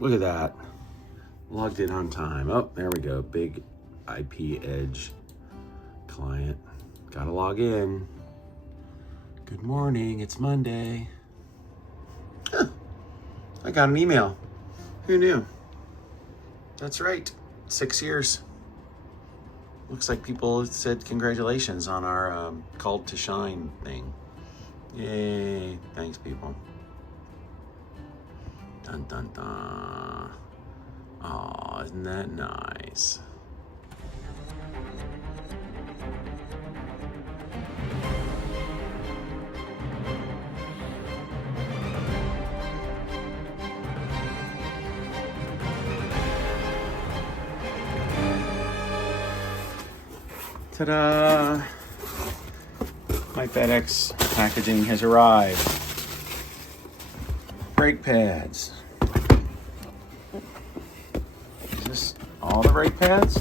Look at that. Logged in on time. Oh, there we go. Big IP Edge client. Gotta log in. Good morning, it's Monday. Huh. I got an email. Who knew? That's right, 6 years. Looks like people said congratulations on our Called to Shine thing. Yay, thanks people. Dun dun dun. Aw, isn't that nice? Ta-da! My FedEx packaging has arrived. Brake pads. Is this all the brake pads?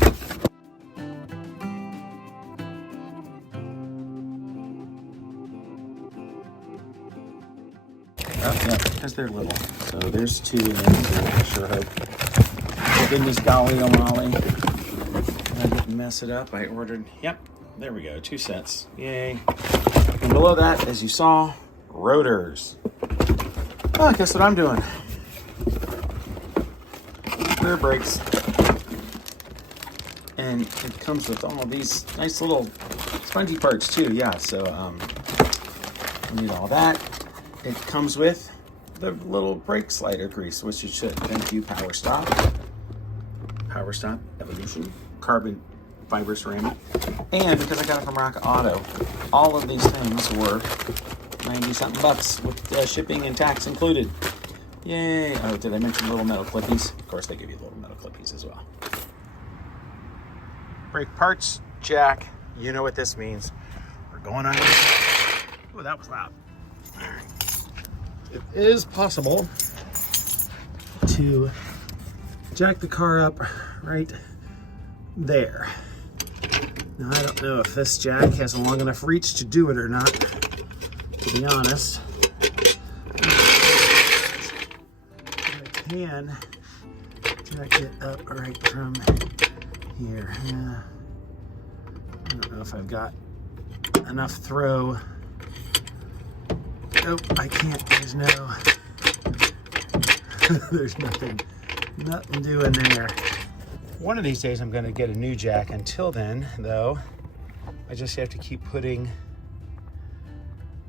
Oh, yeah, because they're little. So there's 2 in there, I sure hope. Goodness golly, oh molly. I didn't mess it up. I ordered, yep, there we go, 2 sets. Yay. And below that, as you saw, rotors. Oh, guess what I'm doing? Rear brakes. And it comes with all of these nice little spongy parts too, yeah. So we need all that. It comes with the little brake slider grease, which it should. Thank you, Power Stop. Power Stop Evolution. Carbon fiber ceramic. And because I got it from Rock Auto, all of these things were 90-something bucks with shipping and tax included. Yay. Oh, did I mention little metal clippies? Of course, they give you little metal clippies as well. Brake parts, jack. You know what this means. We're going on. Oh, that was loud. All right. It is possible to jack the car up right there. Now, I don't know if this jack has a long enough reach to do it or not, to be honest. I can jack it up right from here. Yeah. I don't know if I've got enough throw. Nope, I can't. There's no, there's nothing doing there. One of these days I'm going to get a new jack. Until then, though, I just have to keep putting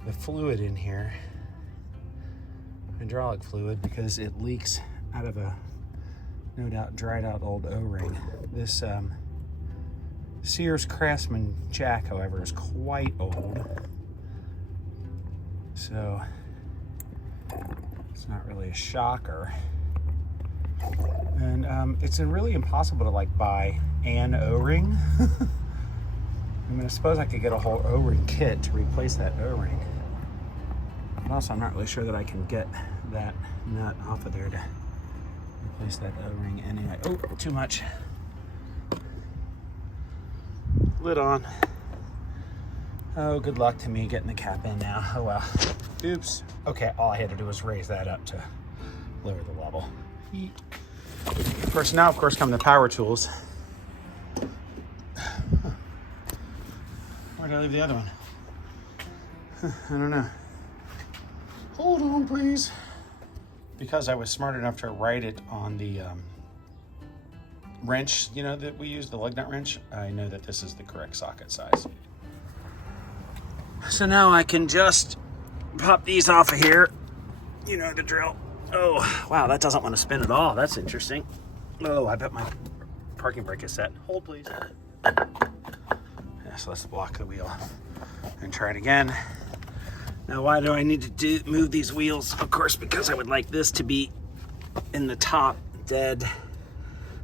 the fluid in here, hydraulic fluid, because it leaks out of a no doubt dried out old O-ring. This Sears Craftsman jack, however, is quite old, so it's not really a shocker. And it's really impossible to like buy an O-ring. I mean, I suppose I could get a whole O-ring kit to replace that O-ring. But also, I'm not really sure that I can get that nut off of there to replace that O-ring anyway. Oh, too much. Lid on. Oh, good luck to me getting the cap in now. Oh well. Oops. Okay, all I had to do was raise that up to lower the level. Of course, now, of course, come the power tools. Where did I leave the other one? I don't know. Hold on, please. Because I was smart enough to write it on the wrench, you know, that we use, the lug nut wrench, I know that this is the correct socket size. So now I can just pop these off of here. You know the drill. Oh, wow, that doesn't want to spin at all. That's interesting. Oh, I bet my parking brake is set. Hold, please. Yeah, so let's block the wheel and try it again. Now, why do I need to move these wheels? Of course, because I would like this to be in the top dead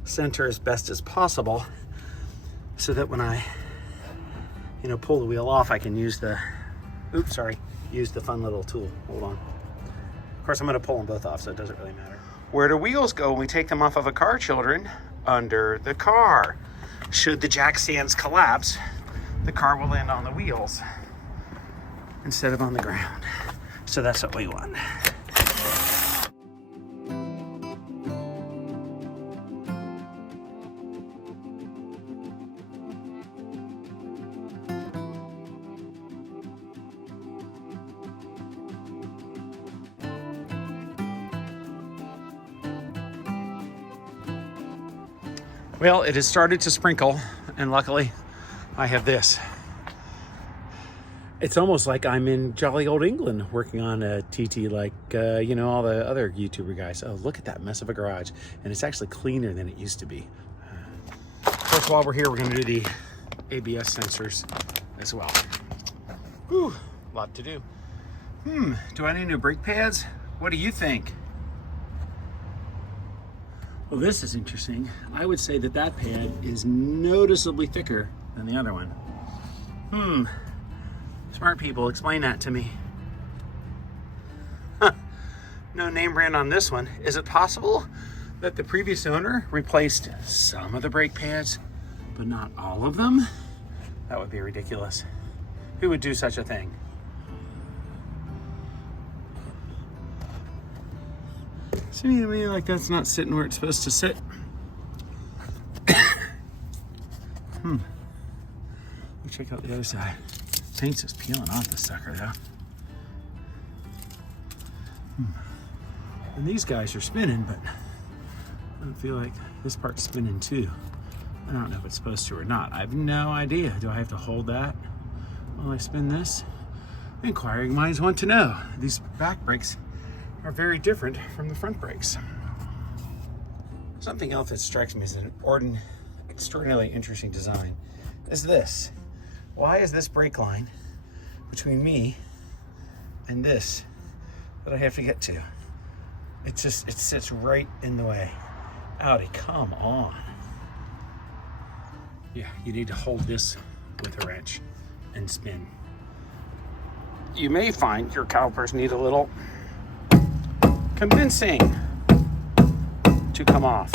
center as best as possible, so that when I, you know, pull the wheel off, I can use the, use the fun little tool. Hold on. Of course, I'm going to pull them both off, so it doesn't really matter. Where do wheels go when we take them off of a car, children? Under the car. Should the jack stands collapse, the car will land on the wheels instead of on the ground. So that's what we want. Well, it has started to sprinkle, and luckily I have this. It's almost like I'm in jolly old England working on a TT like, you know, all the other YouTuber guys. Oh, look at that mess of a garage. And it's actually cleaner than it used to be. Of course, while we're here, we're going to do the ABS sensors as well. Whew, a lot to do. Do I need new brake pads? What do you think? Well, this is interesting. I would say that that pad is noticeably thicker than the other one. Smart people, explain that to me. Huh. No name brand on this one. Is it possible that the previous owner replaced some of the brake pads, but not all of them? That would be ridiculous. Who would do such a thing? Seems to me like that's not sitting where it's supposed to sit. Check out the other side. Paint's just peeling off the sucker though. And these guys are spinning, but I don't feel like this part's spinning too. I don't know if it's supposed to or not. I have no idea. Do I have to hold that while I spin this? Inquiring minds want to know. These back brakes are very different from the front brakes. Something else that strikes me as an extraordinarily interesting design is this. Why is this brake line between me and this that I have to get to? It sits right in the way. Audi, come on. Yeah, you need to hold this with a wrench and spin. You may find your calipers need a little convincing to come off.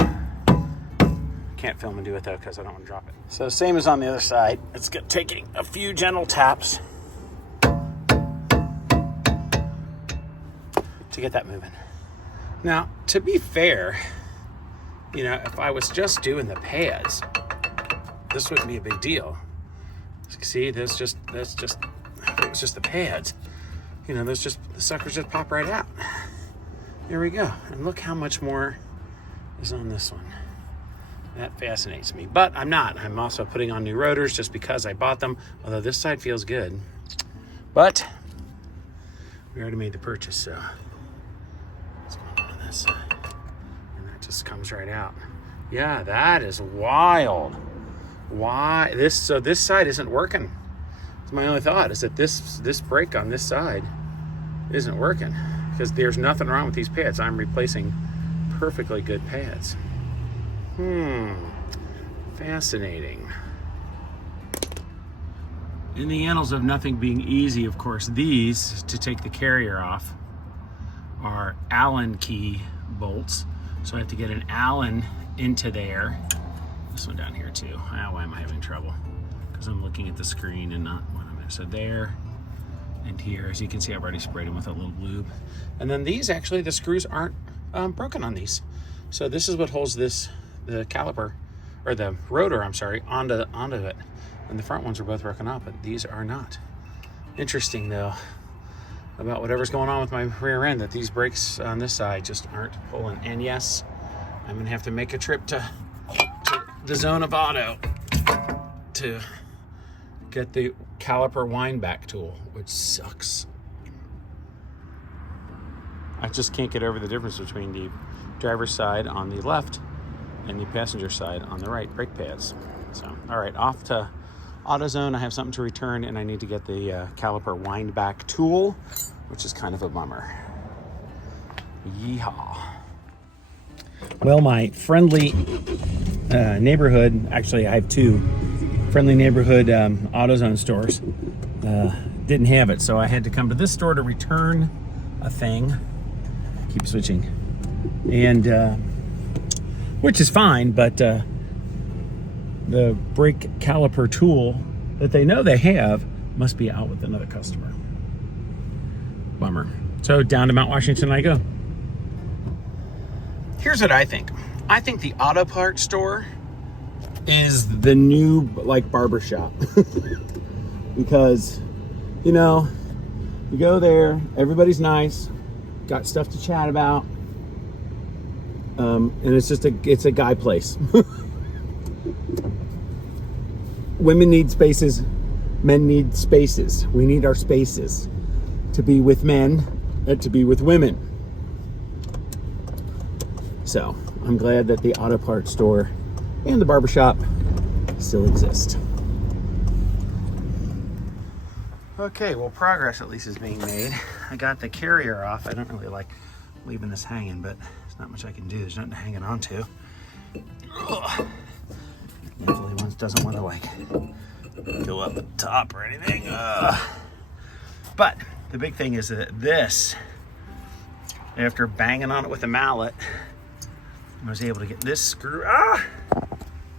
Can't film and do it though because I don't want to drop it. So same as on the other side, it's taking a few gentle taps to get that moving. Now, to be fair, you know, if I was just doing the pads, this wouldn't be a big deal. See, if it was just the pads, you know, the suckers just pop right out. There we go. And look how much more is on this one. That fascinates me, but I'm not. I'm also putting on new rotors just because I bought them, although this side feels good. But we already made the purchase, so what's going on this side? And that just comes right out. Yeah, that is wild. Why this side isn't working? It's my only thought is that this brake on this side isn't working because there's nothing wrong with these pads. I'm replacing perfectly good pads. Fascinating. In the annals of nothing being easy, of course, these, to take the carrier off, are Allen key bolts. So I have to get an Allen into there. This one down here too. Why am I having trouble? Because I'm looking at the screen and not what I'm in. So there and here, as you can see, I've already sprayed them with a little lube. And then these, actually, the screws aren't broken on these. So this is what holds the caliper, or the rotor, I'm sorry, onto it. And the front ones are both broken off, but these are not. Interesting though, about whatever's going on with my rear end, that these brakes on this side just aren't pulling. And yes, I'm gonna have to make a trip to the Zone of Auto to get the caliper wind back tool, which sucks. I just can't get over the difference between the driver's side on the left and the passenger side on the right brake pads. So, all right, off to AutoZone. I have something to return, and I need to get the caliper wind back tool, which is kind of a bummer. Yeehaw. Well, my friendly neighborhood, actually I have two friendly neighborhood AutoZone stores, didn't have it, so I had to come to this store to return a thing. Keep switching. And which is fine, but the brake caliper tool that they know they have must be out with another customer. Bummer. So down to Mount Washington I go. Here's what I think. I think the auto parts store is the new barber shop. Because, you know, you go there, everybody's nice, got stuff to chat about. And it's a guy place. women need spaces, men need spaces. We need our spaces to be with men and to be with women. So I'm glad that the auto parts store and the barbershop still exist. Okay, well, progress at least is being made. I got the carrier off. I don't really like leaving this hanging, but there's not much I can do. There's nothing to hang it onto. Ugh. Hopefully one doesn't want to like go up the top or anything. But the big thing is that this, after banging on it with a mallet, I was able to get this screw out.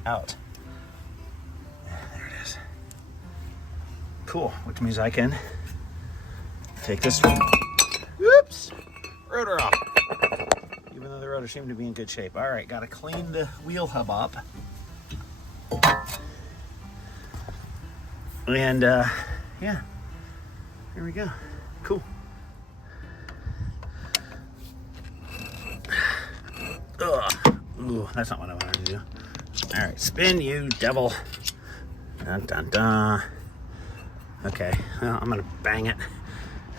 There it is. Cool, which means I can take this rotor off. Even though the rotor seemed to be in good shape. All right, got to clean the wheel hub up. And yeah, here we go. Cool. Ugh. Ooh, that's not what I wanted to do. All right, spin, you devil. Dun, dun, dun. Okay, well, I'm gonna bang it.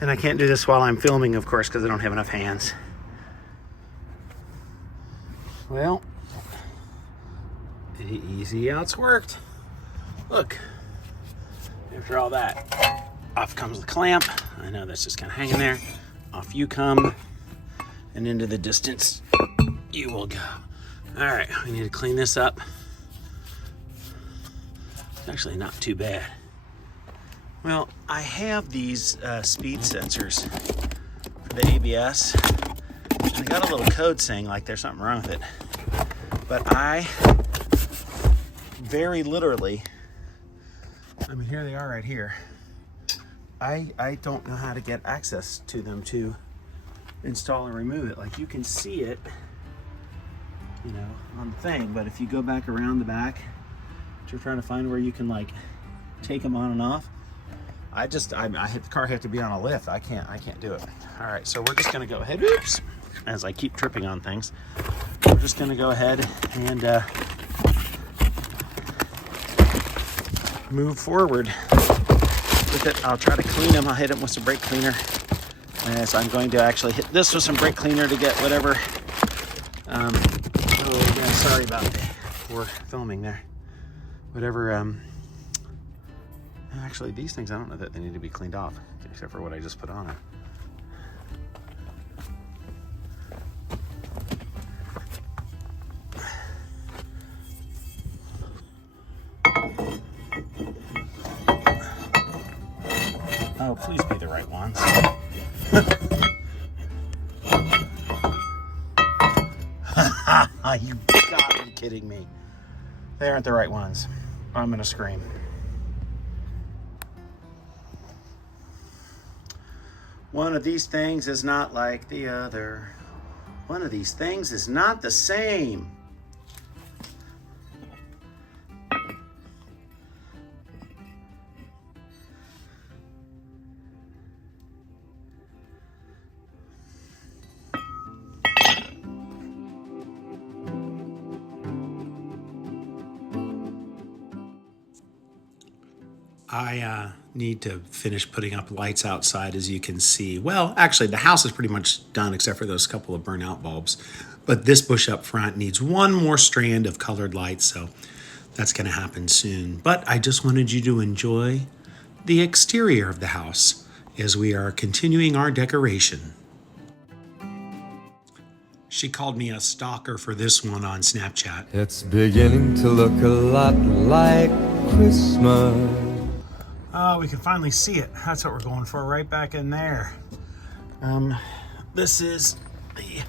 And I can't do this while I'm filming, of course, because I don't have enough hands. Well, easy how it's worked. Look, after all that, off comes the clamp. I know that's just kind of hanging there. Off you come, and into the distance you will go. All right, we need to clean this up. It's actually not too bad. Well, I have these speed sensors for the ABS, and I got a little code saying like there's something wrong with it. But I very literally, I mean, here they are right here. I don't know how to get access to them to install and remove it. Like you can see it, you know, on the thing, but if you go back around the back, you're trying to find where you can like take them on and off. I hit the car had to be on a lift. I can't do it. All right, so we're just gonna go ahead. Oops, as I keep tripping on things, we're just gonna go ahead and move forward with it. I'll try to clean them. I'll hit them with some brake cleaner. And so I'm going to actually hit this with some brake cleaner to get whatever. Oh yeah, sorry about the poor filming there. Whatever. Actually, these things, I don't know that they need to be cleaned off, except for what I just put on it. Oh, please be the right ones. You gotta be kidding me. They aren't the right ones. I'm gonna scream. One of these things is not like the other. One of these things is not the same. I need to finish putting up lights outside, as you can see. Well, actually, the house is pretty much done except for those couple of burnout bulbs. But this bush up front needs one more strand of colored lights, so that's going to happen soon. But I just wanted you to enjoy the exterior of the house as we are continuing our decoration. She called me a stalker for this one on Snapchat. It's beginning to look a lot like Christmas. Oh, we can finally see it. That's what we're going for, right back in there. This is the...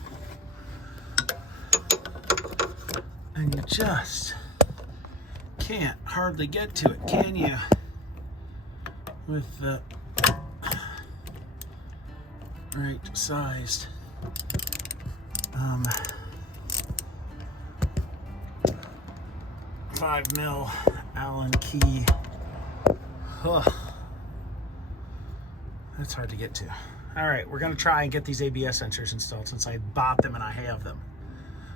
And you just can't hardly get to it, can you? With the right sized 5mm Allen key. Ugh. That's hard to get to. All right, we're gonna try and get these ABS sensors installed since I bought them and I have them.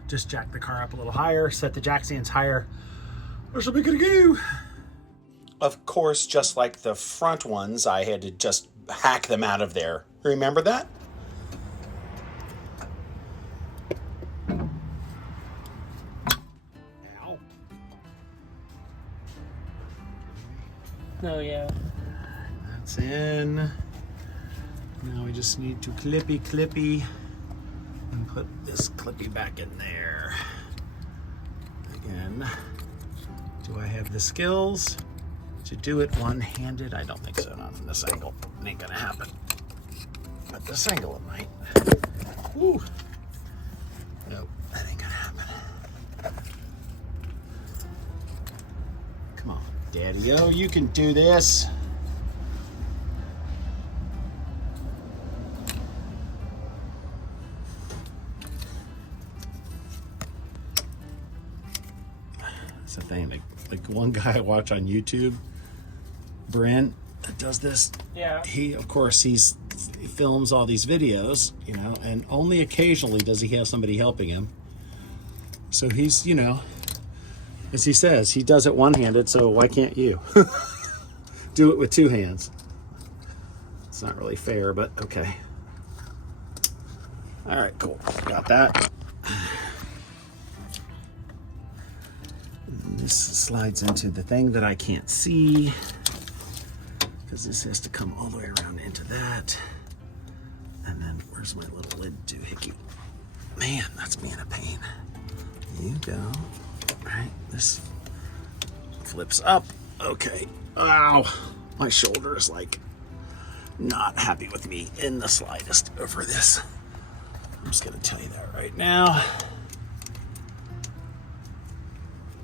Just jack the car up a little higher, set the jack stands higher. Where's the big gonna go? of course, just like the front ones, I had to just hack them out of there. Remember that? Ow. Oh, yeah. That's in. Now we just need to clippy and put this clippy back in there. Again, do I have the skills to do it one-handed? I don't think so, not from this angle. It ain't gonna happen. At this angle it might. Woo. Nope, that ain't gonna happen. Come on, Daddy-o, you can do this. That's the thing, like one guy I watch on YouTube, Brent, that does this. Yeah. He, of course, he films all these videos, you know, and only occasionally does he have somebody helping him. So he's, you know, as he says, he does it one-handed, so why can't you? Do it with two hands. It's not really fair, but okay. All right, cool. Got that. This slides into the thing that I can't see, because this has to come all the way around into that. And then where's my little lid doohickey? Man, that's being a pain. You go. All right, this flips up. Okay. Ow, my shoulder is like not happy with me in the slightest over this. I'm just gonna tell you that right now.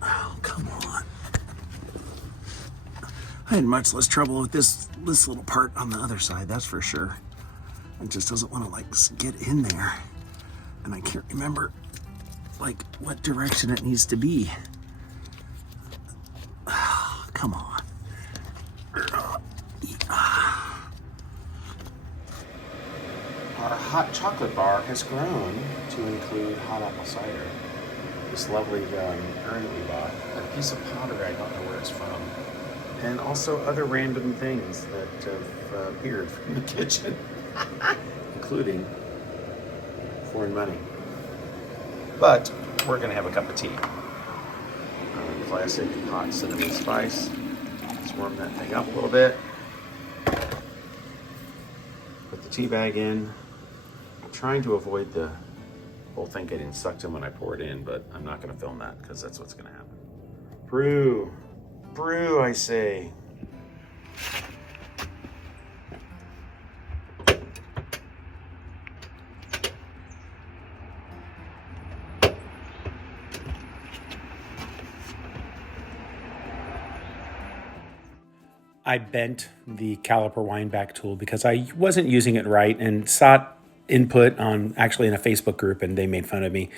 Oh, come on. I had much less trouble with this little part on the other side, that's for sure. It just doesn't want to like get in there. And I can't remember like what direction it needs to be. Oh, come on. Our hot chocolate bar has grown to include hot apple cider. This lovely urn that we bought, a piece of pottery, I don't know where it's from, and also other random things that have appeared from the kitchen, including foreign money. But we're gonna have a cup of tea. Classic hot cinnamon spice. Let's warm that thing up a little bit. Put the tea bag in. I'm trying to avoid the whole thing getting sucked in when I pour it in, but I'm not gonna film that because that's what's gonna happen. Brew, brew, I say. I bent the caliper wind back tool because I wasn't using it right and sought input on actually in a Facebook group, and they made fun of me.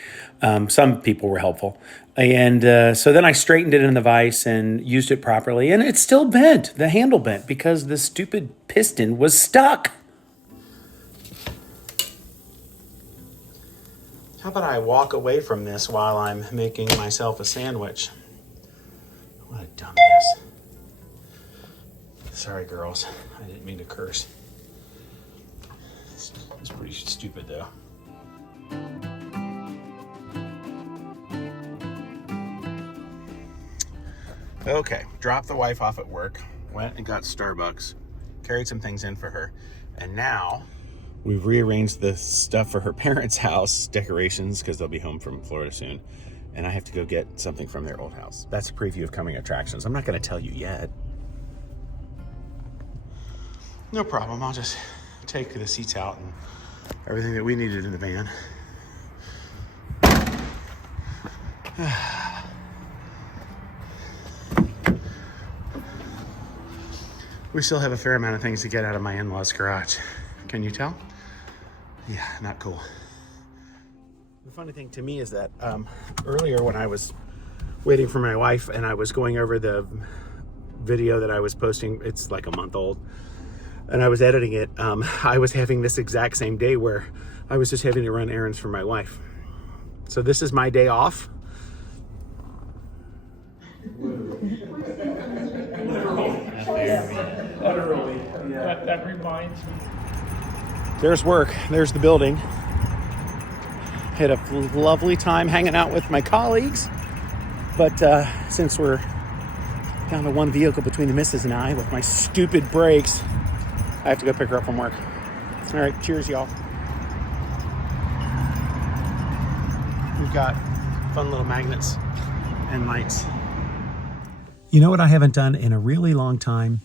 Some people were helpful. And so then I straightened it in the vise and used it properly, and it still bent. The handle bent because the stupid piston was stuck. How about I walk away from this while I'm making myself a sandwich? What a dumbass. Sorry, girls. I didn't mean to curse. It's pretty stupid, though. Okay, dropped the wife off at work, went and got Starbucks, carried some things in for her, and now we've rearranged the stuff for her parents' house, decorations, because they'll be home from Florida soon, and I have to go get something from their old house. That's a preview of coming attractions. I'm not going to tell you yet. No problem, I'll just take the seats out and everything that we needed in the van. We still have a fair amount of things to get out of my in-laws' garage. Can you tell? Yeah, not cool. The funny thing to me is that earlier when I was waiting for my wife and I was going over the video that I was posting, it's like a month old, and I was editing it, I was having this exact same day where I was just having to run errands for my wife. So this is my day off. Literal. That reminds me. There's work. There's the building. Had a lovely time hanging out with my colleagues. But since we're down to one vehicle between the missus and I with my stupid brakes, I have to go pick her up from work. All right, cheers, y'all. We've got fun little magnets and lights. You know what I haven't done in a really long time?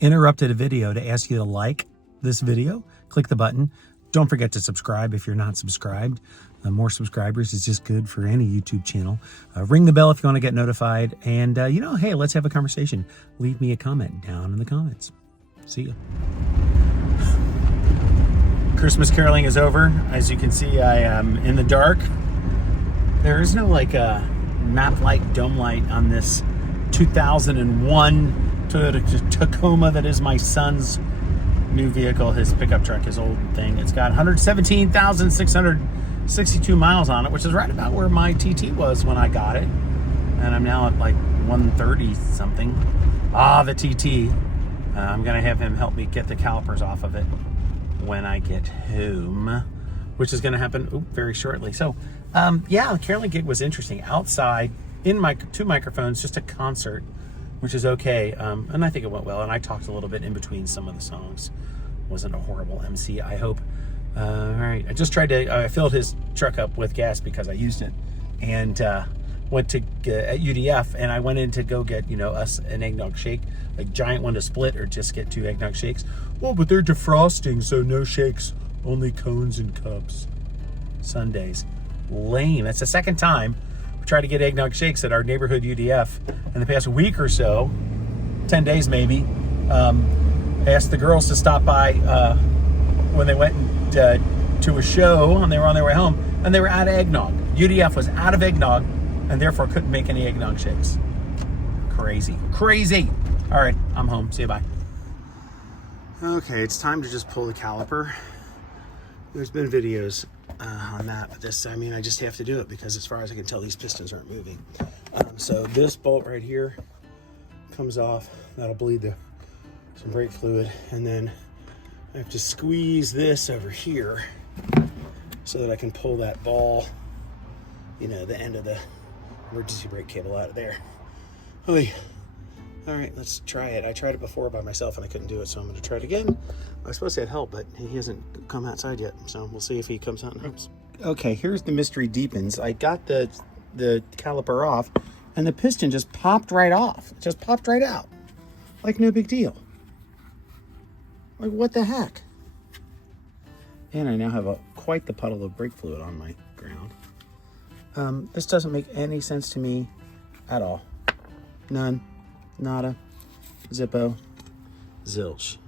Interrupted a video to ask you to like this video. Click the button. Don't forget to subscribe if you're not subscribed. More subscribers is just good for any YouTube channel. Ring the bell if you want to get notified. And, hey, let's have a conversation. Leave me a comment down in the comments. See you. Christmas caroling is over. As you can see, I am in the dark. There is no map light, dome light on this 2001 Toyota Tacoma that is my son's new vehicle, his pickup truck, his old thing. It's got 117,662 miles on it, which is right about where my TT was when I got it. And I'm now at like 130 something. The TT. I'm gonna have him help me get the calipers off of it when I get home, which is gonna happen very shortly. So the caroling gig was interesting. Outside, in my 2 microphones, just a concert, which is okay. And I think it went well. And I talked a little bit in between some of the songs. Wasn't a horrible MC, I hope. All right, I just tried to, I filled his truck up with gas because I used it, and went to at UDF, and I went in to go get, us an eggnog shake, a giant one to split, or just get 2 eggnog shakes. Well, but they're defrosting, so no shakes, only cones and cups. Sundays. Lame. That's the second time we tried to get eggnog shakes at our neighborhood UDF in the past week or so, 10 days maybe. I asked the girls to stop by when they went to a show, and they were on their way home, and they were out of eggnog. UDF was out of eggnog, and therefore couldn't make any eggnog shakes. Crazy. All right, I'm home. See you, bye. Okay, it's time to just pull the caliper. There's been videos on that, but this, I just have to do it because as far as I can tell, these pistons aren't moving. So this bolt right here comes off. That'll bleed some brake fluid, and then I have to squeeze this over here so that I can pull that ball, the end of the emergency brake cable out of there. Oy. All right, let's try it. I tried it before by myself and I couldn't do it, so I'm going to try it again. I was supposed to have help, but he hasn't come outside yet, so we'll see if he comes out and helps. Okay, here's the mystery deepens. I got the caliper off, and the piston just popped right off. It just popped right out. Like no big deal. Like, what the heck? And I now have quite the puddle of brake fluid on my ground. This doesn't make any sense to me at all. None. Nada. Zippo. Zilch.